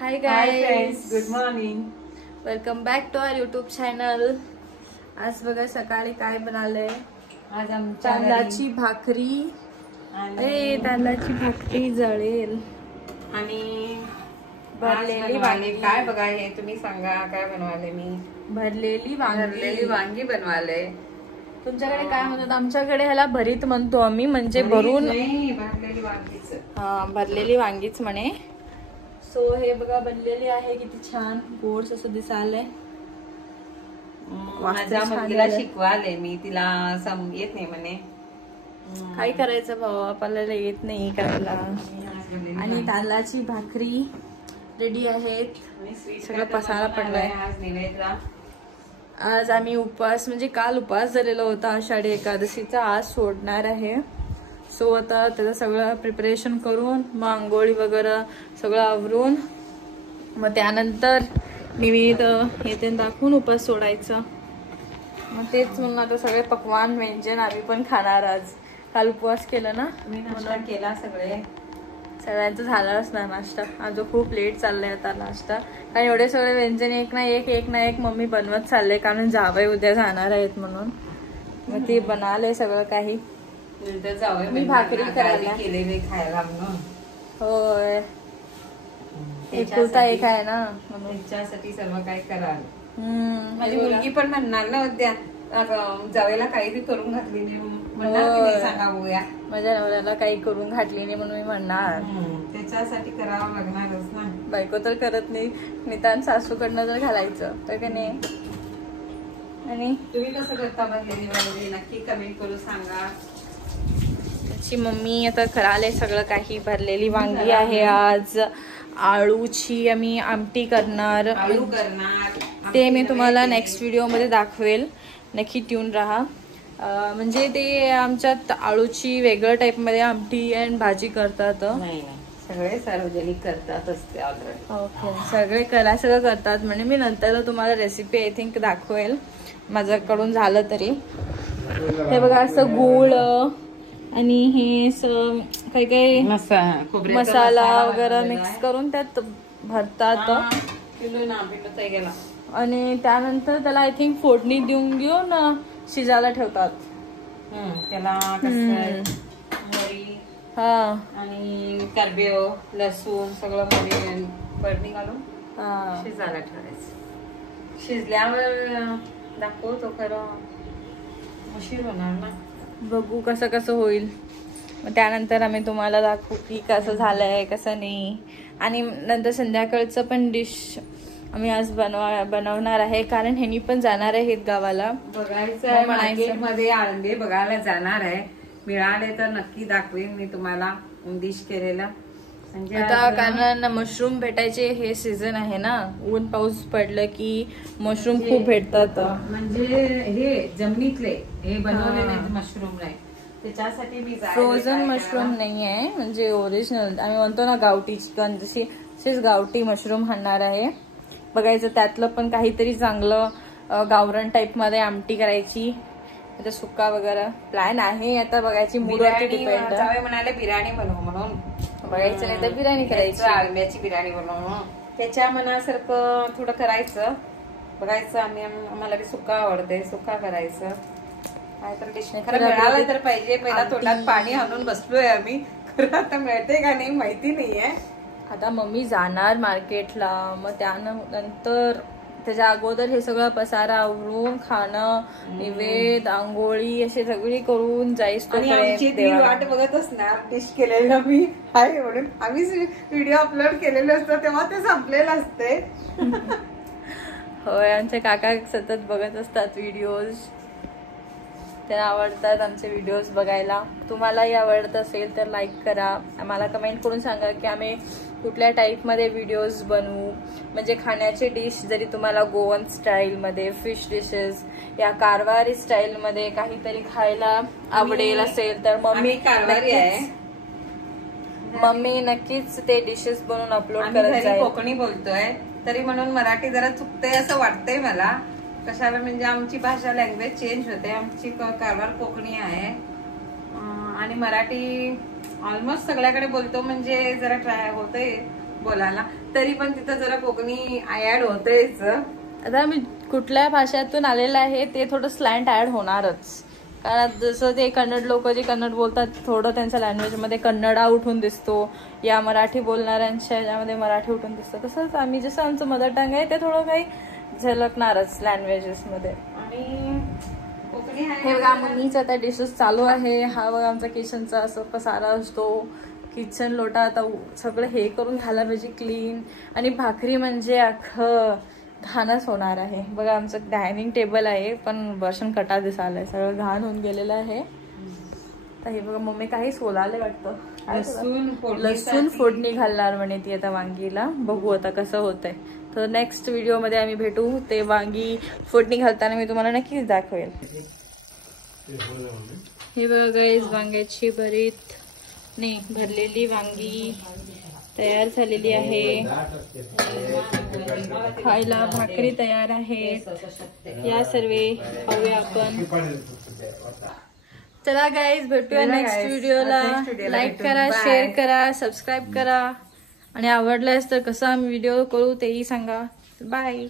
High guys, good morning. Welcome back to our YouTube channel. आज बघा सकाळी काय बनालंय. आज आमच्या तांदळाची भाकरी. तांदळाची भाकरी जळेल आणि भरलेली वांगी. काय बघा हे तुम्ही सांगा काय बनवाले. मी भरलेली वांगी बनवाले. तुमच्याकडे काय म्हणतात? आमच्याकडे ह्याला भरीत म्हणतो आम्ही, म्हणजे भरून भरलेली वांगीच. भरलेली वांगीच म्हणे. सो हे बघा बनलेली आहे, किती छान गोड असं दिसालंय. माझ्या मुलीला शिकवाले मी, तिला येत नाही म्हणे. काय करायचं भाऊ, आपल्याला येत नाही करायला. आणि तांदळाची भाकरी रेडी आहेत. सगळं पसारा पडलाय. आज आम्ही उपवास, म्हणजे काल उपवास झालेला होता आषाढी एकादशीचा, आज सोडणार आहे. सो आता त्याचं सगळं प्रिपरेशन करून मग आंघोळी वगैरे सगळं आवरून मग त्यानंतर निवेद येते दाखवून उपवास सोडायचं. मग तेच म्हणून आता सगळे पक्वान व्यंजन आम्ही पण खाणार आज. काल उपवास केला ना, मी नाश्ता केला. सगळ्यांचं झालंच ना नाश्ता. आज खूप लेट चाललंय आता नाश्ता, कारण एवढे सगळे व्यंजन एक ना एक मम्मी बनवत चालले, कारण जावई उद्या जाणार आहेत म्हणून. मग ती बनाले सगळं काही. मी भाकरी करायला केलेले खायला म्हणून. होय, एकुलता एक आहे ना म्हणून त्याच्यासाठी सर्व काही कराल. माझी मुलगी पण म्हणणार ना उद्या जावेला काही बी करून घातली नाही, सांगा बघूया. माझ्या नवऱ्याला काही करून घातली नाही म्हणून मी म्हणणार. त्याच्यासाठी करावं लागणारच ना. बायको तर करत नाही, निदान सासूकडनं तर घालायचं तर का नाही. आणि तुम्ही कसं करता भरलेली वांगी नक्की कमेंट करून सांगा. त्याची मम्मी आता करायला सगळं काही. भरलेली वांगी आहे आज. आळूची आम्ही आमटी करणार. ते मी तुम्हाला नेक्स्ट व्हिडिओ मध्ये दाखवेल, नक्की ट्यून राहा. म्हणजे ते आमच्यात आळूची वेगळ्या टाइप मध्ये आमटी आणि भाजी करतात. सगळे सार्वजनिक करतातच ते ऑलरेडी. ओके, सगळं करतात. म्हणजे मी नंतर तुम्हाला रेसिपी आय थिंक दाखवेल, माझ्याकडून झालं तरी. हे बघा असं गूळ आणि हे काही काही मसाला वगैरे मिक्स करून त्यात भरतात. आणि त्यानंतर त्याला आय थिंक फोडणी देऊन शिजायला ठेवतात. त्याला आणि कर्बेव लसूण सगळं फोडणी घालून शिजायला ठेवायचं. शिजल्यावर दाखवतो खरं उशीर होणार ना. बघू कसं होईल. मग त्यानंतर आम्ही तुम्हाला दाखवू की कसं झालंय कसं नाही. आणि नंतर संध्याकाळचं पण डिश आम्ही आज बनवणार आहे, कारण ह्यांनी पण जाणार आहेत गावाला. बघायचं मार्केटमध्ये आळंदे बघायला जाणार आहे. मिळाले तर नक्की दाखवेन मी तुम्हाला डिश केलेलं. आता कारण मशरूम भेटायचे हे सीझन आहे ना, ऊन पाऊस पडलं की मशरूम खूप भेटतात. म्हणजे हे जमिनीतले हे बनवलेले मशरूम नाही, त्याच्यासाठी मी फ्रोझन मशरूम नाही आहे, म्हणजे ओरिजिनल आम्ही म्हणतो ना गावठी चिकन, तशीच गावठी मशरूम आणणार आहे. बघायचं त्यातलं पण काहीतरी चांगलं गावरण टाइप मध्ये आमटी करायची. आता सुक्का वगैरे प्लॅन आहे, आता बघायची मूडवरती डिपेंड. म्हणाले बिर्याणी बनवू म्हणून, बघायचं नाही तर बिर्याणी करायची. आंब्याची बिर्याणी बनवू, त्याच्या मनासारखं थोडं करायचं. बघायचं आम्हाला बी सुक्का आवडते, सुक्का करायचं. काय तर डिश खरं मिळालं तर पाहिजे. पहिला तोंडात पाणी आणून बसलोय आम्ही, खरं आता मिळते का नाही माहिती नाहीये. आता मम्मी जाणार मार्केटला, मग त्यानंतर त्याच्या अगोदर हे सगळं पसारा आवरून खाणं, निवेद, आंघोळी अशी सगळी करून जाईस. वाट बघत असणार डिश केलेलं मी आहे म्हणून. आम्ही व्हिडिओ अपलोड केलेले असतो तेव्हा ते संपलेलं असते. होय, आमचे काका सतत बघत असतात व्हिडिओज. त्यांना आवडतात आमचे व्हिडिओज बघायला. तुम्हालाही आवडत असेल तर लाईक करा. आम्हाला कमेंट करून सांगा की आम्ही कुठल्या टाईपमध्ये व्हिडिओज बनवू. म्हणजे खाण्याचे डिश, जरी तुम्हाला गोवन स्टाईलमध्ये फिश डिशेस या कारवारी स्टाईलमध्ये काहीतरी खायला आवडेल असेल तर मम्मी नक्कीच ते डिशेस बनवून अपलोड करत जाईल. कोकणी बोलतोय तरी म्हणून मराठी जरा चुकतंय असं वाटतंय मला. कशाला, म्हणजे आमची भाषा लँग्वेज चेंज होते. आमची कारवार कोकणी आहे आणि मराठी ऑलमोस्ट सगळ्याकडे बोलतो, म्हणजे जरा ट्राय होतंय बोलायला, तरी पण तिथं जरा कोकणी ऍड होतच. आता मी कुठल्या भाषेतून आलेलं आहे ते थोडं स्लँट ऍड होणारच, कारण जसं ते कन्नड लोक जे कन्नड बोलतात थोडं त्यांच्या लँग्वेजमध्ये कन्नडा उठून दिसतो, या मराठी बोलणाऱ्यांच्या याच्यामध्ये मराठी उठून दिसतं, तसंच आम्ही जसं आमचं मदर टंग आहे ते थोडं काही झलकणारच लँग्वेजेसमध्ये. आणि कोकणी हे बघा मम्मीचं आता डिशेस चालू आहे. हा बघा आमचा किचनचा असं पसारा असतो, किचन लोटा आता सगळं हे करून घाला पाहिजे क्लीन. आणि भाकरी म्हणजे अख्खं घाणच होणार आहे. बघा आमचं डायनिंग टेबल आहे पण वर्षण कटा दिसायला सगळं घाण होऊन गेलेलं आहे. तर हे बघा मम्मी काही सोलाले वाटतं, लसूण फोडणी घालणार म्हणे ती आता वांगीला. बघू आता कसं होतंय. तर नेक्स्ट व्हिडिओमध्ये आम्ही भेटू, ते वांगी फोडणी घालताना मी तुम्हाला नक्कीच दाखवेल. हे बघा गाईस वांग्याची भरलेली वांगी तयार झालेली आहे. खायला भाकरी तयार आहेत. या सर्वे खाऊया आपण. चला गाईज भेटूया नेक्स्ट व्हिडिओला. लाईक करा, शेअर करा, सबस्क्राईब करा आणि आवडल्यास तर कसं आम्ही व्हिडिओ करू तेही सांगा. बाय.